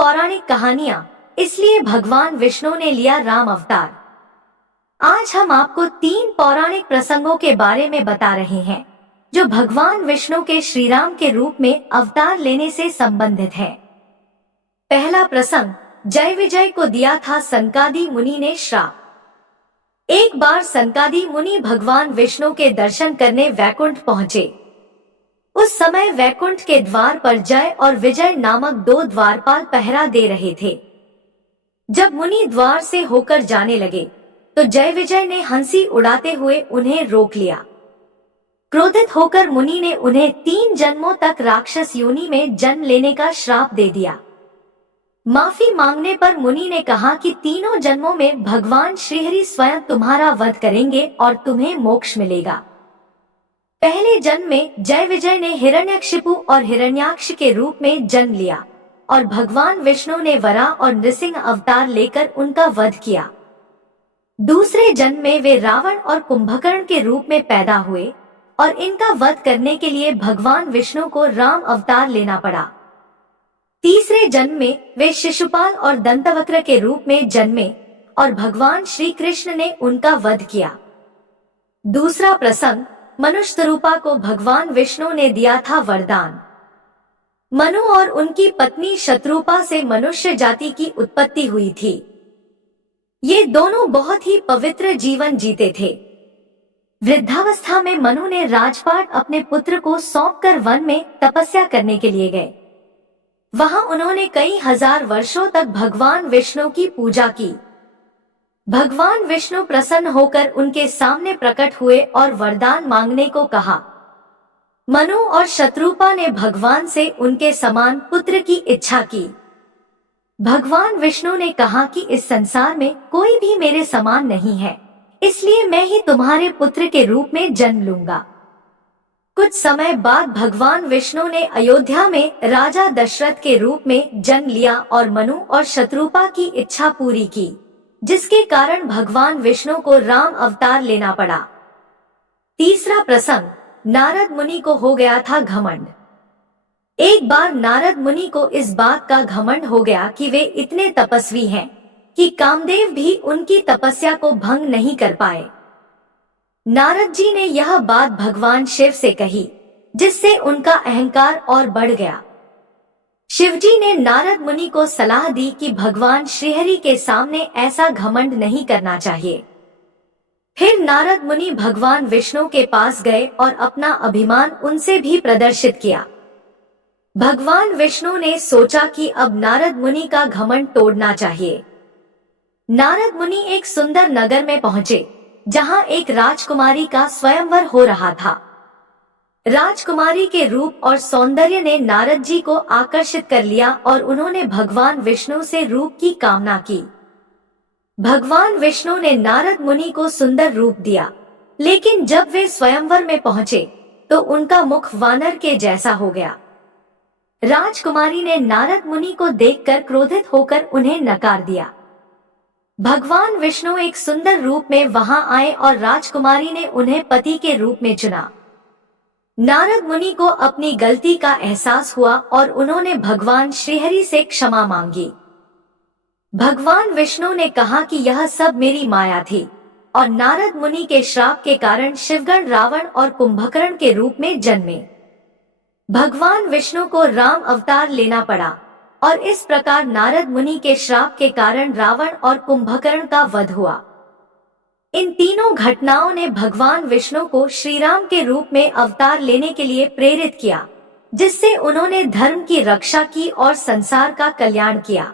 पौराणिक कहानियाँ, इसलिए भगवान विष्णु ने लिया राम अवतार। आज हम आपको 3 पौराणिक प्रसंगों के बारे में बता रहे हैं जो भगवान विष्णु के श्रीराम के रूप में अवतार लेने से संबंधित है। पहला प्रसंग, जय विजय को दिया था सनकादि मुनि ने श्राप। एक बार सनकादि मुनि भगवान विष्णु के दर्शन करने वैकुंठ पहुँचे। उस समय वैकुंठ के द्वार पर जय और विजय नामक 2 द्वारपाल पहरा दे रहे थे। जब मुनि द्वार से होकर जाने लगे तो जय विजय ने हंसी उड़ाते हुए उन्हें रोक लिया। क्रोधित होकर मुनि ने उन्हें 3 जन्मों तक राक्षस योनि में जन्म लेने का श्राप दे दिया। माफी मांगने पर मुनि ने कहा कि तीनों जन्मों में भगवान श्रीहरि स्वयं तुम्हारा वध करेंगे और तुम्हें मोक्ष मिलेगा। पहले जन्म में जय विजय ने हिरण्यकशिपु और हिरण्याक्ष के रूप में जन्म लिया और भगवान विष्णु ने वराह और नृसिंह अवतार लेकर उनका वध किया। दूसरे जन्म में वे रावण और कुंभकर्ण के रूप में पैदा हुए और इनका वध करने के लिए भगवान विष्णु को राम अवतार लेना पड़ा। तीसरे जन्म में वे शिशुपाल और दंतवक्र के रूप में जन्मे और भगवान श्री कृष्ण ने उनका वध किया। दूसरा प्रसंग, मनुष्य रूपा को भगवान विष्णु ने दिया था वरदान। मनु और उनकी पत्नी शत्रुपा से मनुष्य जाति की उत्पत्ति हुई थी। ये दोनों बहुत ही पवित्र जीवन जीते थे। वृद्धावस्था में मनु ने राजपाट अपने पुत्र को सौंपकर वन में तपस्या करने के लिए गए। वहां उन्होंने कई हजार वर्षों तक भगवान विष्णु की पूजा की। भगवान विष्णु प्रसन्न होकर उनके सामने प्रकट हुए और वरदान मांगने को कहा। मनु और शत्रुपा ने भगवान से उनके समान पुत्र की इच्छा की। भगवान विष्णु ने कहा कि इस संसार में कोई भी मेरे समान नहीं है, इसलिए मैं ही तुम्हारे पुत्र के रूप में जन्म लूंगा। कुछ समय बाद भगवान विष्णु ने अयोध्या में राजा दशरथ के रूप में जन्म लिया और मनु और शत्रुपा की इच्छा पूरी की, जिसके कारण भगवान विष्णु को राम अवतार लेना पड़ा। तीसरा प्रसंग, नारद मुनि को हो गया था घमंड। एक बार नारद मुनि को इस बात का घमंड हो गया कि वे इतने तपस्वी हैं कि कामदेव भी उनकी तपस्या को भंग नहीं कर पाए। नारद जी ने यह बात भगवान शिव से कही, जिससे उनका अहंकार और बढ़ गया। शिवजी ने नारद मुनि को सलाह दी कि भगवान श्रीहरि के सामने ऐसा घमंड नहीं करना चाहिए। फिर नारद मुनि भगवान विष्णु के पास गए और अपना अभिमान उनसे भी प्रदर्शित किया। भगवान विष्णु ने सोचा कि अब नारद मुनि का घमंड तोड़ना चाहिए। नारद मुनि एक सुंदर नगर में पहुंचे, जहां एक राजकुमारी का स्वयंवर हो रहा था। राजकुमारी के रूप और सौंदर्य ने नारद जी को आकर्षित कर लिया और उन्होंने भगवान विष्णु से रूप की कामना की। भगवान विष्णु ने नारद मुनि को सुंदर रूप दिया, लेकिन जब वे स्वयंवर में पहुंचे तो उनका मुख वानर के जैसा हो गया। राजकुमारी ने नारद मुनि को देखकर क्रोधित होकर उन्हें नकार दिया। भगवान विष्णु एक सुंदर रूप में वहां आए और राजकुमारी ने उन्हें पति के रूप में चुना। नारद मुनि को अपनी गलती का एहसास हुआ और उन्होंने भगवान श्रीहरि से क्षमा मांगी। भगवान विष्णु ने कहा कि यह सब मेरी माया थी और नारद मुनि के श्राप के कारण शिवगण रावण और कुंभकर्ण के रूप में जन्मे। भगवान विष्णु को राम अवतार लेना पड़ा और इस प्रकार नारद मुनि के श्राप के कारण रावण और कुंभकर्ण का वध हुआ। इन तीनों घटनाओं ने भगवान विष्णु को श्रीराम के रूप में अवतार लेने के लिए प्रेरित किया, जिससे उन्होंने धर्म की रक्षा की और संसार का कल्याण किया।